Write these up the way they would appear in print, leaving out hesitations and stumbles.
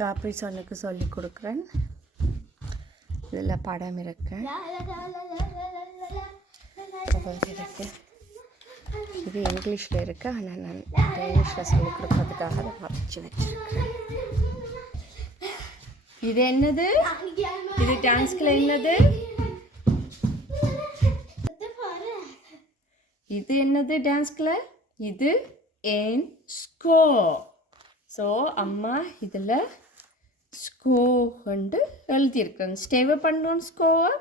காப்ரிசானுக்கு சொல்லி கொடுக்குறேன். இதில் படம் இருக்கு, இருக்கு. இது இங்கிலீஷில் இருக்குது, ஆனால் நான் இங்கிலீஷில் சொல்லி கொடுக்கறதுக்காக அதை மறைச்சி வச்சுருக்கேன். இது என்னது? இது டான்ஸ்கில் என்னது? இது என்னது டான்ஸ்கில்? இது என் ஸ்கோ. ஸோ அம்மா இதில் ஸ்கோ கொண்டு எழுதியிருக்கேன். ஸ்டேவை பண்ணோம். ஸ்கோவை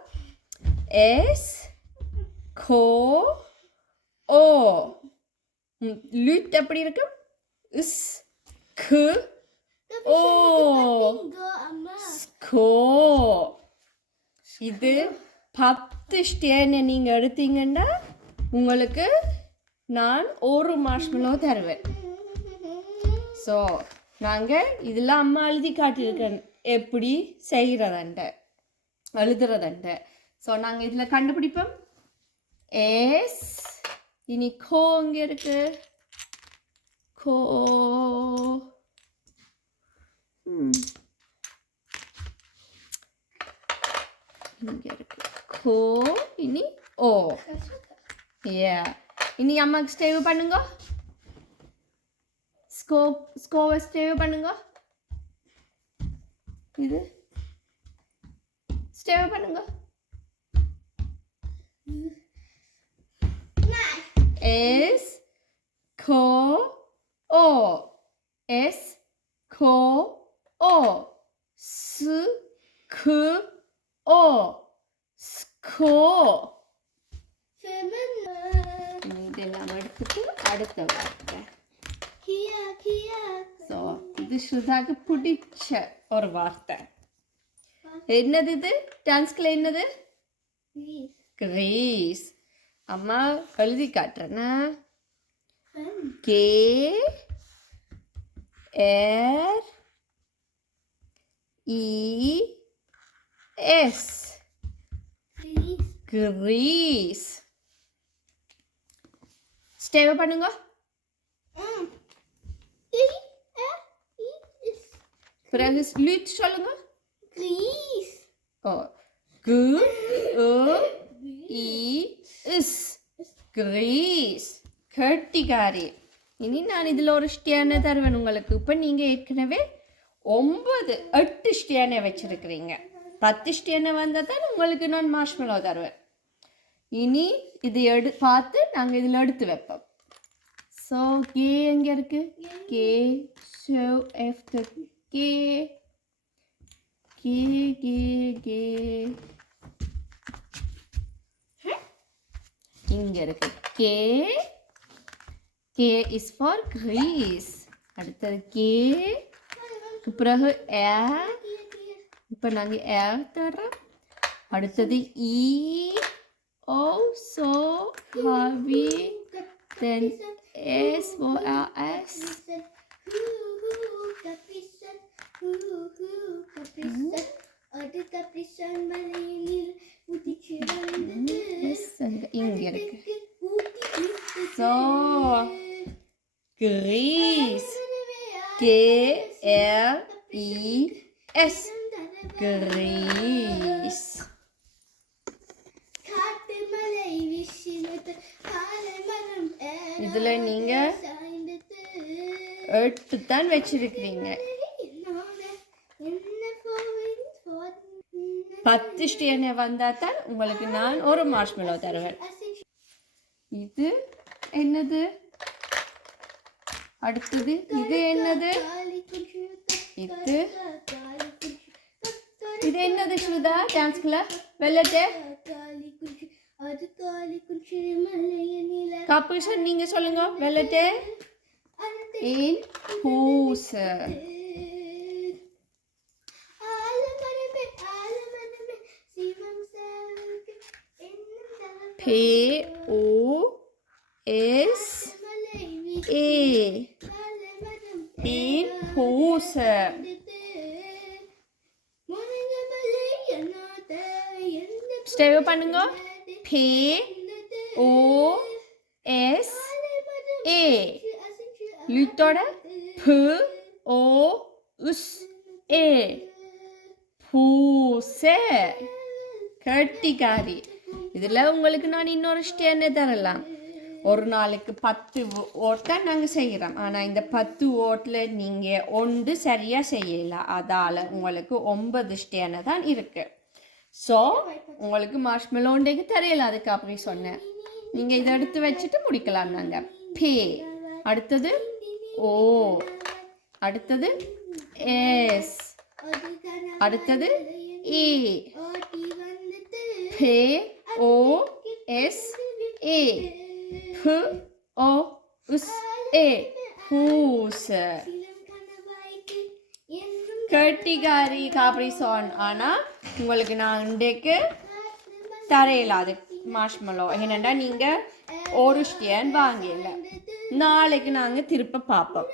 எஸ் கோ ஓ. லுட் எப்படி இருக்கு? இஸ் கு ஓ. ஸ்கோ. இது 10 ஸ்டேனை நீங்கள் எடுத்தீங்கன்னா உங்களுக்கு நான் ஒரு மார்ஷ்மெலோ தருவேன். ஸோ நாங்கள் இதெல்லாம் அம்மா எழுதி காட்டியிருக்கேன் எப்படி செய்கிறதண்ட எழுதுறதண்ட. ஸோ நாங்கள் இதில் கண்டுபிடிப்போம். எஸ் இனி கோ இங்கே இருக்கு. கோ இங்கே இருக்கு. கோ இனி ஓ. ஏ இனி அம்மாவுக்கு ஸ்டேவ் பண்ணுங்க. ஸ்கோவை ஸ்டேவ் பண்ணுங்க. இது ஸ்டேவ் பண்ணுங்க. எஸ் கோ ஓ. எஸ் கோ ஓ. ஸ் கு ஓ. ஸ்கோ. இதெல்லாம் எடுத்துட்டு அடுத்த வார்த்தை. ஸோ இது ஸ்ருதாக்கு பிடிச்ச ஒரு வார்த்தை. என்னது இது? டான்ஸ்கில் என்னது? கிரீஸ். அம்மா எழுதி காட்டுறேன்னா K R E S. Grease. ஸ்டேவ் பண்ணுங்க. பிறகு லிட் சொல்லுங்க. கிரீஸ். ஓ கு ஓ இ இஸ். கிரீஸ். கட்டிக்காரி. இனி நான் இதில் ஒரு ஸ்டேனை தருவேன் உங்களுக்கு. இப்போ நீங்கள் ஏற்கனவே 8 ஸ்டேனை வச்சிருக்கிறீங்க. 10 ஸ்டேனை வந்தால் தான் உங்களுக்கு நான் மார்ஷ்மெலோ தருவேன். இனி இது பார்த்து நாங்கள் இதில் எடுத்து வைப்போம். ஸோ கே எங்கே இருக்கு? K show F K K K K இங்கே இருக்கு. K K is for grease. அடுத்தது கே பிறகு ஏர். இப்போ நாங்கள் ஏர் தர்றோம். அடுத்தது E O. So heavy then S O R S. இங்கே இருக்கு. So grease. K R E S. Grease. இதில் நீங்கள் 8 தான் வச்சிருக்கிறீங்க. 10 ஸ்டேனை வந்தால் தான் உங்களுக்கு நான் ஒரு மார்ஷ்மெலோ தருவேன். இது என்னது? அடுத்தது இது என்னது? இது என்னது ஸ்ருதா? டான்ஸ்குள்ள வெள்ளட்டே காப்பூசன் நீங்க சொல்லுங்க. வெள்ளட்டே in hose. P O S A. In hose. ஸ்டேவ் பண்ணுங்க. P O S A. லிட்டோட P O S ஏ பூசே கட்டிக்காரி. இதில் உங்களுக்கு நான் இன்னொரு ஸ்டேன்னு தரலாம். ஒரு நாளுக்கு 10 ஓட் தான் நாங்கள் செய்கிறோம். ஆனால் இந்த 10 ஓட்டில் நீங்கள் ஒன்று சரியாக செய்யலாம். அதால் உங்களுக்கு 9 ஸ்டேனை தான் இருக்குது. ஸோ உங்களுக்கு மார்ஷ்மெலோண்டேக்கு தெரியல, அதுக்கு அப்படி சொன்னேன். நீங்கள் இதை எடுத்து வச்சுட்டு முடிக்கலாம். நாங்கள் பே, அடுத்தது ஓ, அடுத்தது எஸ், அடுத்தது ஏ, பே ஓ எஸ் ஏ, பு ஓ உஸ் ஏ, பூஸ் கட்டிகாரி காப்ரிசான். ஆனால் உங்களுக்கு நான் இன்றைக்கு தரையில அது மார்ஷ்மெலோ என்னென்னா நீங்கள் ஒரு ஸ்டேன் வாங்கல. நாளைக்கு நாங்கள் திருப்ப பார்ப்போம்.